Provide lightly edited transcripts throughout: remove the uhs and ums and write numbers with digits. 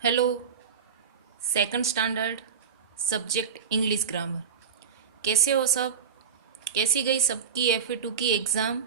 Hello. Second standard subject English grammar. कैसे हो सब? कैसी गई सबकी FA2 की एग्ज़ाम?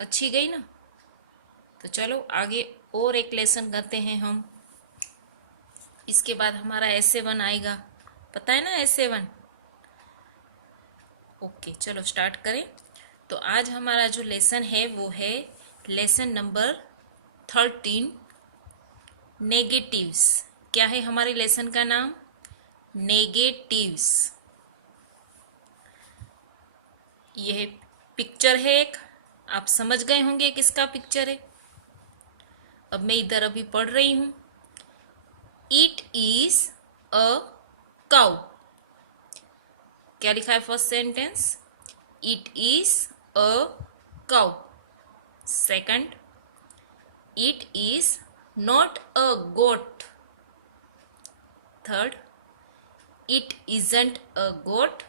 अच्छी गई ना? तो चलो आगे और एक लेसन करते हैं हम। इसके बाद हमारा essay 1 आएगा। पता है ना essay 1? ओके, चलो स्टार्ट करें। तो आज हमारा जो लेसन है वो है लेसन नंबर 13, नेगेटिव्स। क्या है हमारे लेसन का नाम? नेगेटिव्स। यह पिक्चर है एक, आप समझ गए होंगे किसका पिक्चर है। अब मैं इधर अभी पढ़ रही हूं। It is a cow. क्या लिखा है first sentence? It is a cow. Second, it is not a goat. Third, it isn't a goat.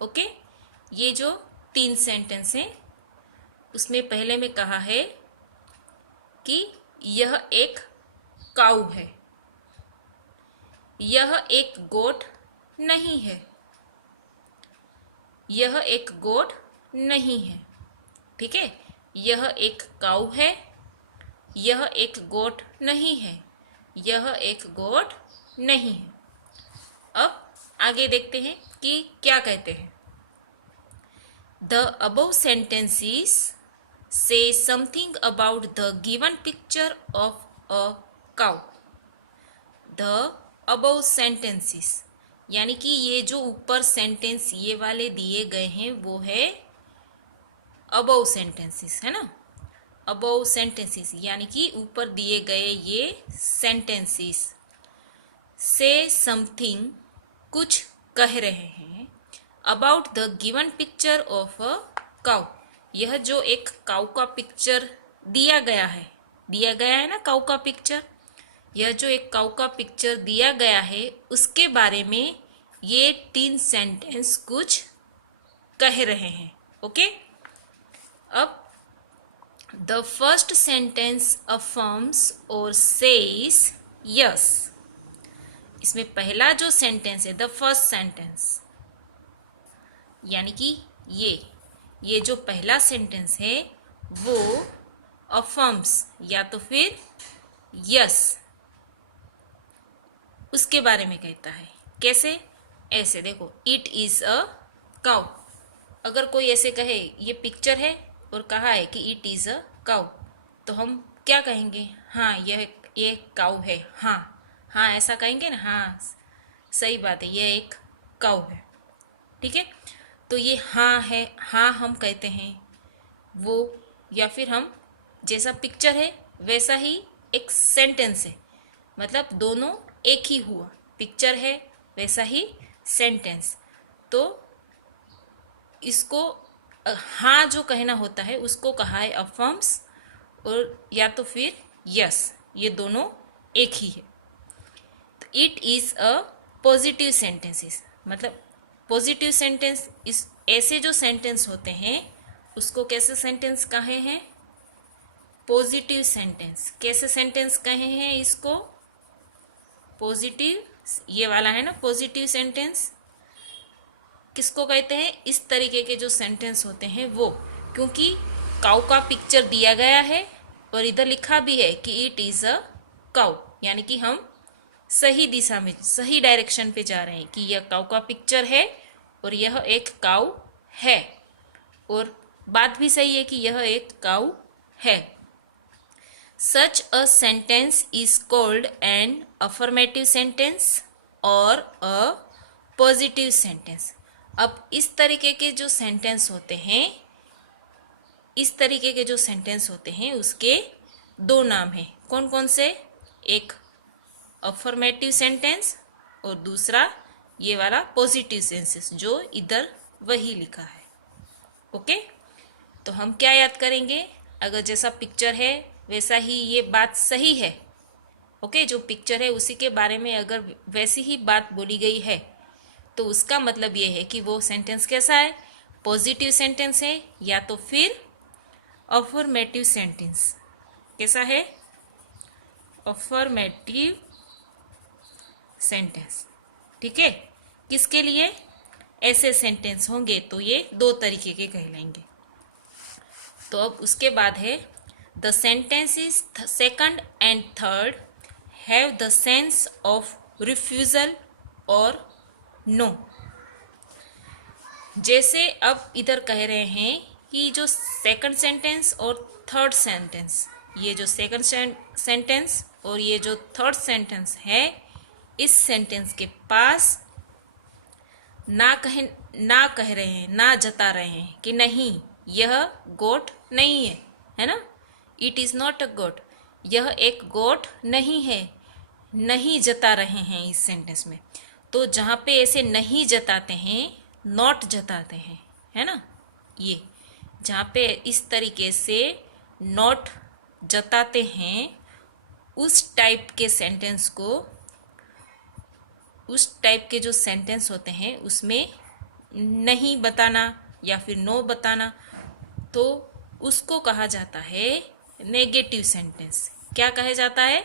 Okay, ये जो 3 सेंटेंस हैं उसमें पहले में कहा है कि यह एक काऊ है, यह एक गोट नहीं है, यह एक गोट नहीं है। ठीक है, यह एक काऊ है, यह एक गोट नहीं है, यह एक गोट नहीं है। अब आगे देखते हैं कि क्या कहते हैं। The above sentences say something about the given picture of a cow. The above sentences यानी कि ये जो ऊपर सेंटेंस ये वाले दिए गए हैं वो है अबव सेंटेंसेस, है ना। अबव सेंटेंसेस यानी कि ऊपर दिए गए ये सेंटेंसेस से समथिंग कुछ कह रहे हैं about the given picture of a cow. यह जो एक काउ का पिक्चर दिया गया है ना, काउ का पिक्चर। यह जो एक काउ का पिक्चर दिया गया है उसके बारे में ये 3 सेंटेंस कुछ कह रहे हैं। ओके, अब द फर्स्ट सेंटेंस अफर्म्स और सेज यस। इसमें पहला जो सेंटेंस है, द फर्स्ट सेंटेंस, यानी कि ये जो पहला सेंटेंस है वो अफर्म्स या तो फिर यस उसके बारे में कहता है। कैसे? ऐसे देखो, इट इज अ काउ। अगर कोई ऐसे कहे ये पिक्चर है और कहा है कि इट इज अ काउ, तो हम क्या कहेंगे? हाँ, ये काउ है। हाँ हाँ, ऐसा कहेंगे ना। हाँ, सही बात है, यह एक काउ है। ठीक है, तो ये हाँ है, हाँ हम कहते हैं वो, या फिर हम जैसा पिक्चर है वैसा ही एक सेंटेंस है, मतलब दोनों एक ही हुआ। पिक्चर है वैसा ही सेंटेंस। तो इसको हाँ जो कहना होता है उसको कहा है अफर्म्स, और या तो फिर यस, ये दोनों एक ही है। तो it is a positive sentences, मतलब पॉजिटिव सेंटेंस इस ऐसे जो सेंटेंस होते हैं उसको कैसे सेंटेंस कहे हैं? Positive sentence. कैसे सेंटेंस कहे हैं इसको? पॉजिटिव। ये वाला है ना पॉजिटिव सेंटेंस। किसको कहते हैं? इस तरीके के जो सेंटेंस होते हैं वो, क्योंकि काउ का पिक्चर दिया गया है और इधर लिखा भी है कि इट इज अ काउ, यानी कि हम सही दिशा में, सही डायरेक्शन पे जा रहे हैं कि यह काउ का पिक्चर है और यह एक काउ है, और बात भी सही है कि यह एक काउ है। Such a sentence is called an affirmative sentence और अ पॉजिटिव सेंटेंस। अब इस तरीके के जो सेंटेंस होते हैं, इस तरीके के जो सेंटेंस होते हैं उसके 2 नाम हैं। कौन कौन से? एक अफर्मेटिव सेंटेंस और दूसरा ये वाला पॉजिटिव सेंटेंस जो इधर वही लिखा है। ओके, तो हम क्या याद करेंगे? अगर जैसा पिक्चर है वैसा ही ये बात सही है। ओके, जो पिक्चर है उसी के बारे में अगर वैसी ही बात बोली गई है तो उसका मतलब ये है कि वो सेंटेंस कैसा है? पॉजिटिव सेंटेंस है या तो फिर अफर्मेटिव सेंटेंस। कैसा है? Affirmative sentence. ठीक है, किसके लिए? ऐसे सेंटेंस होंगे तो ये दो तरीके के कहलाएंगे। तो अब उसके बाद है the sentences second and third have the sense of refusal और नो। जैसे अब इधर कह रहे हैं कि जो सेकंड सेंटेंस और थर्ड सेंटेंस, ये जो सेकंड सेंटेंस और ये जो थर्ड सेंटेंस है, इस सेंटेंस के पास ना कह रहे हैं, ना जता रहे हैं कि नहीं यह गोट नहीं है ना। इट इज नॉट अ गोट, यह एक गोट नहीं है, नहीं जता रहे हैं इस सेंटेंस में। तो जहाँ पे ऐसे नहीं जताते हैं, नॉट जताते हैं, है ना, ये जहाँ पे इस तरीके से नॉट जताते हैं, उस टाइप के सेंटेंस को, उस टाइप के जो सेंटेंस होते हैं उसमें नहीं बताना या फिर नो बताना, तो उसको कहा जाता है नेगेटिव सेंटेंस। क्या कहा जाता है?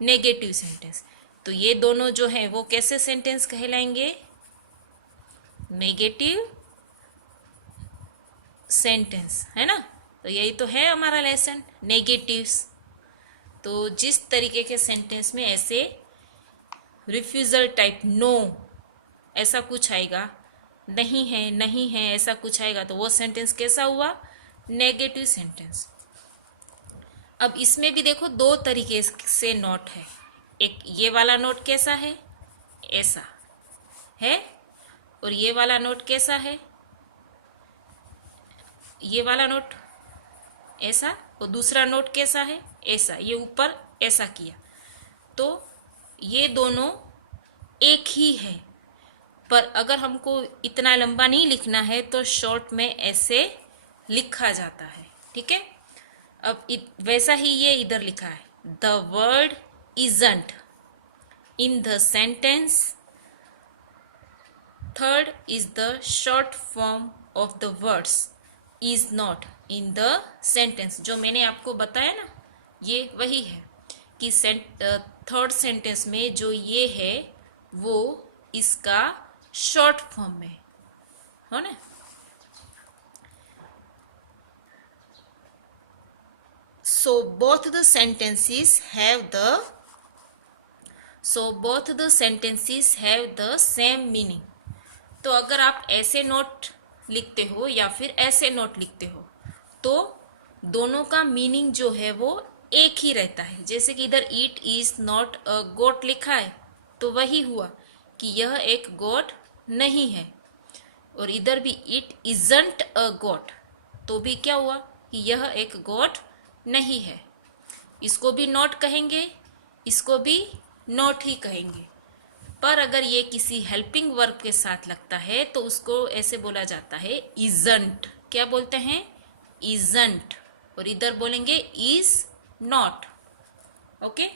Negative sentence. तो ये दोनों जो हैं वो कैसे सेंटेंस कहलाएंगे? नेगेटिव सेंटेंस, है ना। तो यही तो है हमारा लेसन, नेगेटिव्स। तो जिस तरीके के सेंटेंस में ऐसे रिफ्यूजल टाइप, नो ऐसा कुछ आएगा, नहीं है ऐसा कुछ आएगा, तो वो सेंटेंस कैसा हुआ? Negative sentence. अब इसमें भी देखो दो तरीके से नोट है। एक ये वाला नोट कैसा है? ऐसा है। और ये वाला नोट कैसा है? ये वाला नोट ऐसा। और दूसरा नोट कैसा है? ऐसा। ये ऊपर ऐसा किया। तो ये दोनों एक ही है, पर अगर हमको इतना लंबा नहीं लिखना है तो शॉर्ट में ऐसे लिखा जाता है। ठीक है। अब वैसा ही ये इधर लिखा है, the word isn't in the sentence third is the short form of the words is not in the sentence. जो मैंने आपको बताया ना, ये वही है कि थर्ड सेंटेंस में जो ये है वो इसका शॉर्ट फॉर्म में हो ना। So both the sentences have the same meaning. तो अगर आप ऐसे नोट लिखते हो या फिर ऐसे नोट लिखते हो तो दोनों का मीनिंग जो है वो एक ही रहता है। जैसे कि इधर इट इज नॉट अ गोट लिखा है तो वही हुआ कि यह एक गोट नहीं है। और इधर भी इट इजंट अ गोट तो भी क्या हुआ कि यह एक गोट नहीं है। इसको भी नॉट कहेंगे, इसको भी नॉट ही कहेंगे। पर अगर ये किसी हेल्पिंग वर्ब के साथ लगता है तो उसको ऐसे बोला जाता है इजंट। क्या बोलते हैं? इजंट। और इधर बोलेंगे इज नॉट। ओके।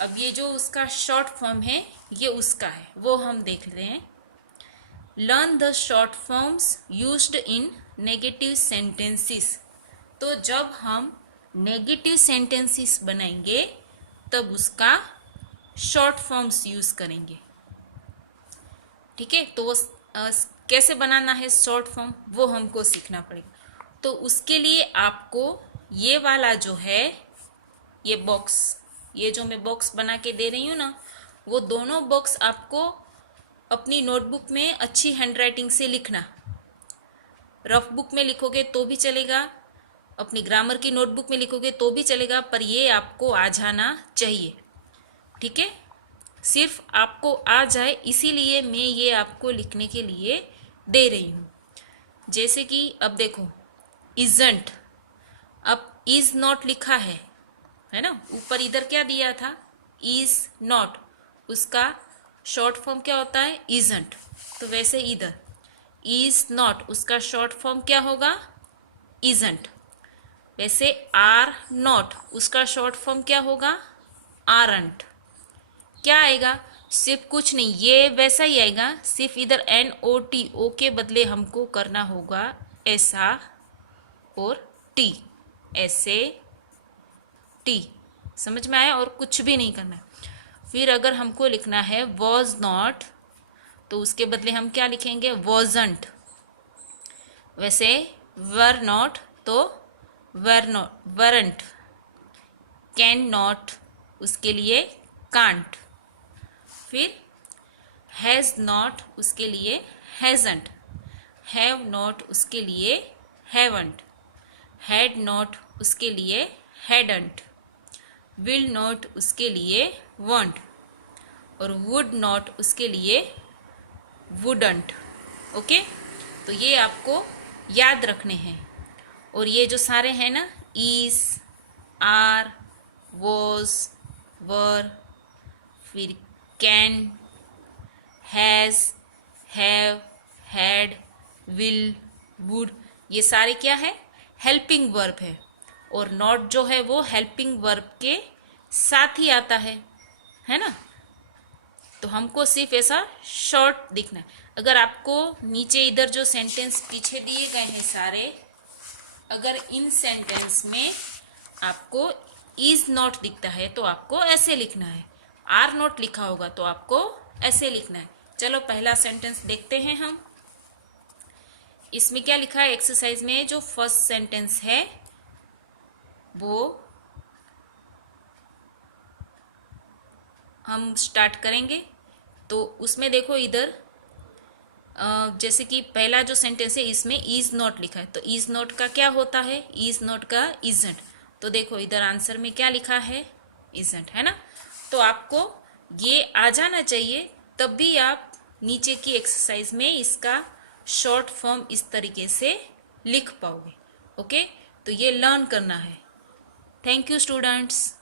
अब ये जो उसका शॉर्ट फॉर्म है ये उसका है, वो हम देख रहे हैं। Learn the short forms used in negative sentences. तो जब हम नेगेटिव सेंटेंसेस बनाएंगे तब उसका शॉर्ट फॉर्म्स यूज करेंगे। ठीक है। तो वो कैसे बनाना है शॉर्ट फॉर्म वो हमको सीखना पड़ेगा। तो उसके लिए आपको ये वाला जो है, ये बॉक्स, ये जो मैं बॉक्स बना के दे रही हूँ ना, वो दोनों बॉक्स आपको अपनी नोटबुक में अच्छी हैंडराइटिंग से लिखना। रफ बुक में लिखोगे तो भी चलेगा, अपनी ग्रामर की नोटबुक में लिखोगे तो भी चलेगा, पर ये आपको आ जाना चाहिए। ठीक है। सिर्फ आपको आ जाए इसीलिए मैं ये आपको लिखने के लिए दे रही हूँ। जैसे कि अब देखो इजंट, अब इज नॉट लिखा है ना, ऊपर इधर क्या दिया था? Is not. उसका शॉर्ट फॉर्म क्या होता है? इजंट। तो वैसे इधर इज नॉट, उसका शॉर्ट फॉर्म क्या होगा? इजंट। वैसे आर नॉट, उसका शॉर्ट फॉर्म क्या होगा? आरंट। क्या आएगा? सिर्फ कुछ नहीं, ये वैसा ही आएगा, सिर्फ इधर एन ओ टी, ओ के बदले हमको करना होगा ऐसा और टी, ऐसे टी। समझ में आया? और कुछ भी नहीं करना है। फिर अगर हमको लिखना है वॉज नॉट, तो उसके बदले हम क्या लिखेंगे? वॉजंट। वैसे वर नॉट तो were not, weren't. Can not उसके लिए कांट। फिर हैज़ नॉट उसके लिए हैजंट। हैव नॉट उसके लिए हैवंट। हैड नॉट उसके लिए हैडंट। विल नॉट उसके लिए वॉन्ट। और वुड नॉट उसके लिए वुडंट। ओके, तो ये आपको याद रखने हैं। और ये जो सारे हैं ना, इज, आर, वॉज, वर, फिर can, has, have, had, will, would, ये सारे क्या है? हेल्पिंग वर्ब है। और नॉट जो है वो हेल्पिंग वर्ब के साथ ही आता है ना? तो हमको सिर्फ ऐसा शॉर्ट दिखना है। अगर आपको नीचे इधर जो सेंटेंस पीछे दिए गए हैं सारे, अगर इन सेंटेंस में आपको इज नॉट दिखता है तो आपको ऐसे लिखना है। आर नॉट लिखा होगा तो आपको ऐसे लिखना है। चलो पहला सेंटेंस देखते हैं हम। इसमें क्या लिखा है? एक्सरसाइज में जो फर्स्ट सेंटेंस है वो हम स्टार्ट करेंगे। तो उसमें देखो इधर जैसे कि पहला जो सेंटेंस है इसमें इज नॉट लिखा है, तो इज नॉट का क्या होता है? इज नॉट का इजंट। तो देखो इधर आंसर में क्या लिखा है? इजंट, है ना? तो आपको ये आ जाना चाहिए, तब भी आप नीचे की एक्सरसाइज में इसका शॉर्ट फॉर्म इस तरीके से लिख पाओगे। ओके, तो ये लर्न करना है। Thank you students.